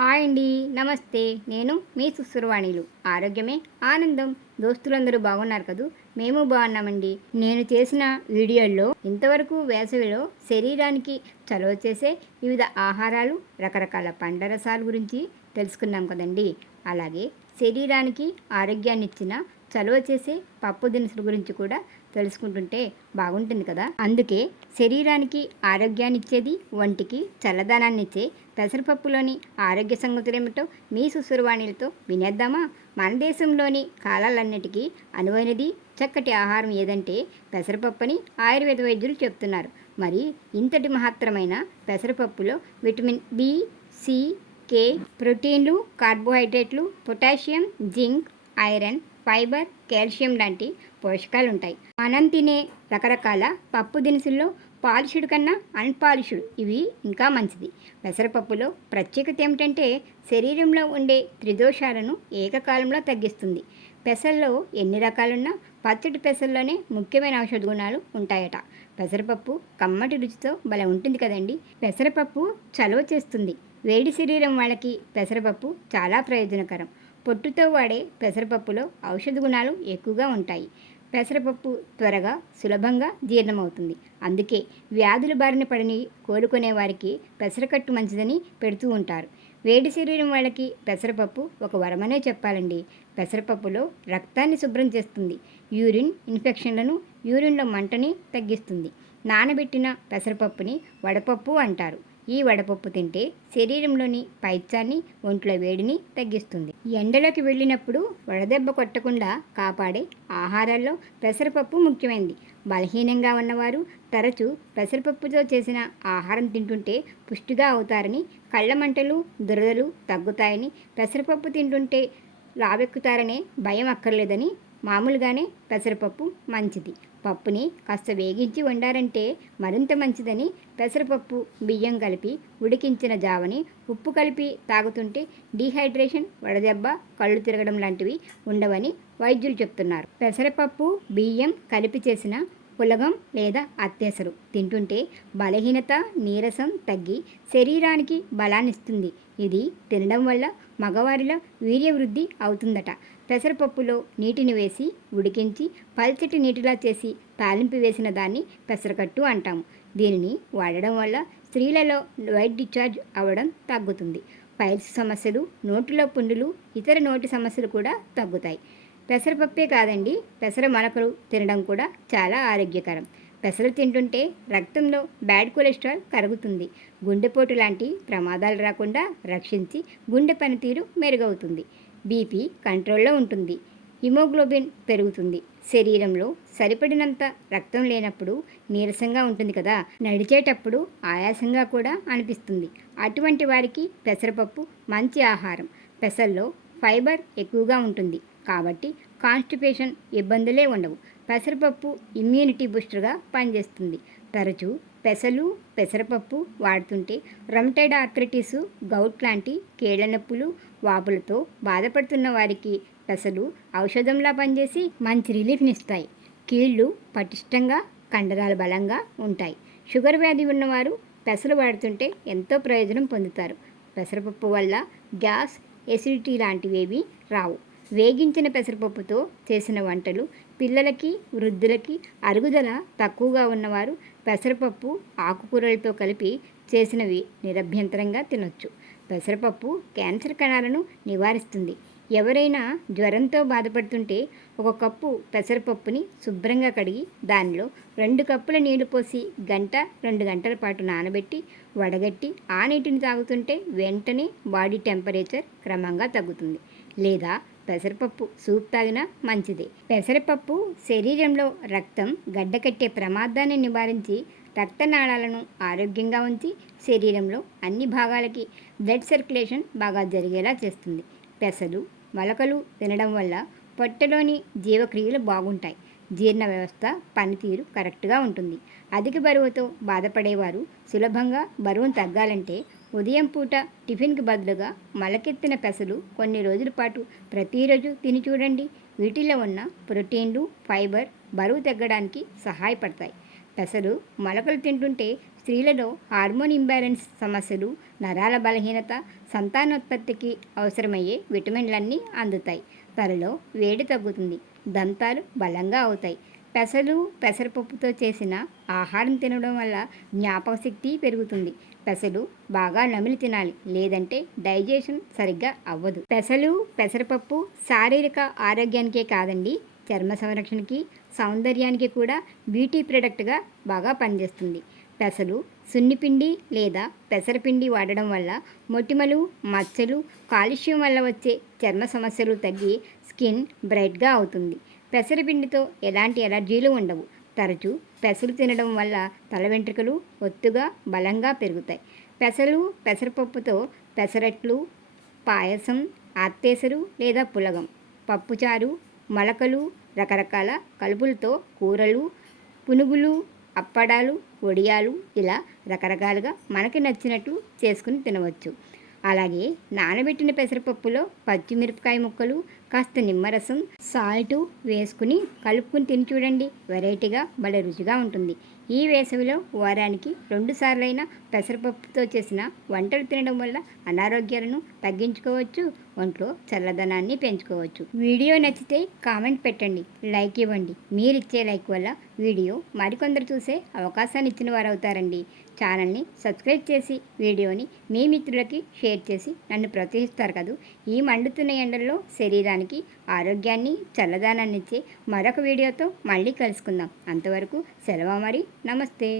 Hi అండి నమస్తే. నేను మీ సుసురవాణిలు. ఆరోగ్యమే ఆనందం. దోస్తులందరూ బాగున్నారు కదూ? మేము బాగున్నామండి. నేను చేసిన వీడియోల్లో ఇంతవరకు వేసవిలో శరీరానికి చలవ చేసే వివిధ ఆహారాలు రకరకాల పండ్ల రసాల గురించి తెలుసుకున్నాం కదండి. అలాగే శరీరానికి ఆరోగ్యాన్ని ఇచ్చిన చలువ చేసే పప్పు దినుసుల గురించి కూడా తెలుసుకుంటుంటే బాగుంటుంది కదా. అందుకే శరీరానికి ఆరోగ్యాన్ని ఇచ్చేది ఒంటికి చల్లదనాన్ని ఇచ్చే పెసరపప్పులోని ఆరోగ్య సంగతులు ఏమిటో మీ సుసురవాణిలతో వినేద్దామా? మన దేశంలోని కాలాలన్నిటికీ అనువైనది చక్కటి ఆహారం ఏదంటే పెసరపప్పుని ఆయుర్వేద వైద్యులు చెప్తున్నారు. మరి ఇంతటి మహత్తరమైన పెసరపప్పులో విటమిన్ బి సి కే ప్రోటీన్లు కార్బోహైడ్రేట్లు potassium zinc iron fibre calcium లాంటి పోషకాలు ఉంటాయి మనం తినే రకరకాల పప్పు దినుసుల్లో పాలిషుడు కన్నా అన్పాలిషుడు ఇవి ఇంకా మంచిది. పెసరపప్పులో ప్రత్యేకత ఏమిటంటే శరీరంలో ఉండే త్రిదోషాలను ఏకకాలంలో తగ్గిస్తుంది. పెసల్లో ఎన్ని రకాలున్నా పచ్చడి పెసల్లోనే ముఖ్యమైన ఔషధ గుణాలు ఉంటాయట. పెసరపప్పు కమ్మటి రుచితో భలే ఉంటుంది కదండి. పెసరపప్పు చలవ చేస్తుంది. వేడి శరీరం వాళ్ళకి పెసరపప్పు చాలా ప్రయోజనకరం. పొట్టుతో వాడే పెసరపప్పులో ఔషధ గుణాలు ఎక్కువగా ఉంటాయి. పెసరపప్పు త్వరగా సులభంగా జీర్ణమవుతుంది. అందుకే వ్యాధుల బారిన పడిని కోలుకునే వారికి పెసరకట్టు మంచిదని పెడుతూ ఉంటారు. వేడి శరీరం వాళ్ళకి పెసరపప్పు ఒక వరమనే చెప్పాలండి. పెసరపప్పులో రక్తాన్ని శుభ్రం చేస్తుంది. యూరిన్ ఇన్ఫెక్షన్లను యూరిన్లో మంటని తగ్గిస్తుంది. నానబెట్టిన పెసరపప్పుని వడపప్పు అంటారు. ఈ వడపప్పు తింటే శరీరంలోని పైత్యాన్ని ఒంట్లో వేడిని తగ్గిస్తుంది. ఎండలోకి వెళ్ళినప్పుడు వడదెబ్బ కొట్టకుండా కాపాడే ఆహారాల్లో పెసరపప్పు ముఖ్యమైనది బలహీనంగా ఉన్నవారు తరచూ పెసరపప్పుతో చేసిన ఆహారం తింటుంటే పుష్టిగా అవుతారని కళ్ళ మంటలు దురదలు తగ్గుతాయని పెసరపప్పు తింటుంటే లావెక్కుతారనే భయం అక్కర్లేదని మామూలుగానే పెసరపప్పు మంచిది. పప్పుని కాస్త వేగించి వండారంటే మరింత మంచిదని పెసరపప్పు బియ్యం కలిపి ఉడికించిన జావని ఉప్పు కలిపి తాగుతుంటే డీహైడ్రేషన్ వడదెబ్బ కళ్ళు తిరగడం లాంటివి ఉండవని వైద్యులు చెప్తున్నారు. పెసరపప్పు బియ్యం కలిపి చేసిన పులగం లేదా అత్యసరు తింటుంటే బలహీనత నీరసం తగ్గి శరీరానికి బలాన్నిస్తుంది. ఇది తినడం వల్ల మగవారిలో వీర్యవృద్ధి అవుతుందట. పెసరపప్పులో నీటిని వేసి ఉడికించి పల్చటి నీటిలా చేసి తాలింపు వేసిన దాన్ని పెసరకట్టు అంటాము. దీనిని వాడడం వల్ల స్త్రీలలో వైట్ డిశ్చార్జ్ అవ్వడం తగ్గుతుంది. పైల్స్ సమస్యలు నోటిలో పుండులు ఇతర నోటి సమస్యలు కూడా తగ్గుతాయి. పెసరపప్పే కాదండి పెసర మొలకలు తినడం కూడా చాలా ఆరోగ్యకరం. పెసలు తింటుంటే రక్తంలో బ్యాడ్ కొలెస్ట్రాల్ కరుగుతుంది. గుండెపోటు లాంటి ప్రమాదాలు రాకుండా రక్షించి గుండె పనితీరు మెరుగవుతుంది. బీపీ కంట్రోల్లో ఉంటుంది. హిమోగ్లోబిన్ పెరుగుతుంది. శరీరంలో సరిపడినంత రక్తం లేనప్పుడు నీరసంగా ఉంటుంది కదా. నడిచేటప్పుడు ఆయాసంగా కూడా అనిపిస్తుంది. అటువంటి వారికి పెసరపప్పు మంచి ఆహారం. పెసల్లో ఫైబర్ ఎక్కువగా ఉంటుంది. కాబట్టి కాన్స్టిపేషన్ ఇబ్బందులే ఉండవు. పెసరపప్పు ఇమ్యూనిటీ బూస్టర్గా పనిచేస్తుంది. తరచూ పెసలు పెసరపప్పు వాడుతుంటే రొమటైడ్ ఆర్థరైటిస్ గౌట్ లాంటి కీళ్ళ నొప్పులు వాపులతో బాధపడుతున్న వారికి పెసలు ఔషధంలా పనిచేసి మంచి రిలీఫ్నిస్తాయి కీళ్ళు పటిష్టంగా కండరాలు బలంగా ఉంటాయి. షుగర్ వ్యాధి ఉన్నవారు పెసలు వాడుతుంటే ఎంతో ప్రయోజనం పొందుతారు. పెసరపప్పు వల్ల గ్యాస్ ఎసిడిటీ లాంటివేవి రావు. వేగించిన పెసరపప్పుతో చేసిన వంటలు పిల్లలకి వృద్ధులకి అరుగుదల తక్కువగా ఉన్నవారు పెసరపప్పు ఆకుకూరలతో కలిపి చేసినవి నిరభ్యంతరంగా తినొచ్చు. పెసరపప్పు క్యాన్సర్ కణాలను నివారిస్తుంది. ఎవరైనా జ్వరంతో బాధపడుతుంటే ఒక కప్పు పెసరపప్పుని శుభ్రంగా కడిగి దానిలో రెండు కప్పుల నీళ్ళు పోసి గంట రెండు గంటల పాటు నానబెట్టి వడగట్టి ఆ నీటిని తాగుతుంటే వెంటనే బాడీ టెంపరేచర్ క్రమంగా తగ్గుతుంది. లేదా పెసరపప్పు సూప్ తాగినా మంచిది. పెసరపప్పు శరీరంలో రక్తం గడ్డకట్టే ప్రమాదాన్ని నివారించి రక్తనాళాలను ఆరోగ్యంగా ఉంచి శరీరంలో అన్ని భాగాలకి బ్లడ్ సర్క్యులేషన్ బాగా జరిగేలా చేస్తుంది. పెసలు మొలకలు తినడం వల్ల పొట్టలోని జీవక్రియలు బాగుంటాయి. జీర్ణ వ్యవస్థ పనితీరు కరెక్ట్గా ఉంటుంది. అధిక బరువుతో బాధపడేవారు సులభంగా బరువును తగ్గాలంటే ఉదయం పూట టిఫిన్కి బదులుగా మొలకెత్తిన పెసలు కొన్ని రోజుల పాటు ప్రతిరోజు తిని చూడండి. వీటిలో ఉన్న ప్రోటీన్లు ఫైబర్ బరువు తగ్గడానికి సహాయపడతాయి. పెసలు మొలకలు తింటుంటే స్త్రీలలో హార్మోన్ ఇంబ్యాలెన్స్ సమస్యలు నరాల బలహీనత సంతానోత్పత్తికి అవసరమయ్యే విటమిన్లన్నీ అందుతాయి. త్వరలో వేడి తగ్గుతుంది. దంతాలు బలంగా అవుతాయి. పెసలు పెసరపప్పుతో చేసిన ఆహారం తినడం వల్ల జ్ఞాపక శక్తి పెరుగుతుంది. పెసలు బాగా నమిలి తినాలి లేదంటే డైజెషన్ సరిగ్గా అవ్వదు. పెసలు పెసరపప్పు శారీరక ఆరోగ్యానికే కాదండి చర్మ సంరక్షణకి సౌందర్యానికి కూడా బ్యూటీ ప్రొడక్ట్గా బాగా పనిచేస్తుంది. పెసలు సున్నిపిండి లేదా పెసరపిండి వాడడం వల్ల మొటిమలు మచ్చలు కాలుష్యం వల్ల వచ్చే చర్మ సమస్యలు తగ్గి స్కిన్ బ్రైట్గా అవుతుంది. పెసరపిండితో ఎలాంటి ఎలర్జీలు ఉండవు. తరచూ పెసలు తినడం వల్ల తల వెంట్రుకలు ఒత్తుగా బలంగా పెరుగుతాయి. పెసలు పెసరపప్పుతో పెసరట్లు పాయసం అత్తేసరు లేదా పులగం పప్పుచారు మొలకలు రకరకాల కలుపులతో కూరలు పునుగులు అప్పడాలు వడియాలు ఇలా రకరకాలుగా మనకి నచ్చినట్టు చేసుకుని తినవచ్చు. అలాగే నానబెట్టిన పెసరపప్పులో పచ్చిమిరపకాయ ముక్కలు కాస్త నిమ్మరసం సాల్ట్ వేసుకుని కలుపుకుని తిని చూడండి. వెరైటీగా భలే రుచిగా ఉంటుంది. ఈ వేసవిలో వారానికి రెండు సార్లైన పెసరపప్పుతో చేసిన వంటలు తినడం వల్ల అనారోగ్యాలను తగ్గించుకోవచ్చు ఒంట్లో చల్లదనాన్ని పెంచుకోవచ్చు. వీడియో నచ్చితే కామెంట్ పెట్టండి లైక్ ఇవ్వండి. మీరిచ్చే లైక్ వల్ల వీడియో మరికొందరు చూసే అవకాశాన్ని ఇచ్చిన వారు అవుతారండి ఛానల్ని సబ్స్క్రైబ్ చేసి వీడియోని మీ మిత్రులకి షేర్ చేసి నన్ను ప్రోత్సహిస్తారు కదూ. ఈ మండుతున్న ఎండల్లో శరీరానికి ఆరోగ్యాన్ని చల్లదానాన్ని ఇచ్చే మరొక వీడియోతో మళ్ళీ కలుసుకుందాం. అంతవరకు సెలవు మరి నమస్తే.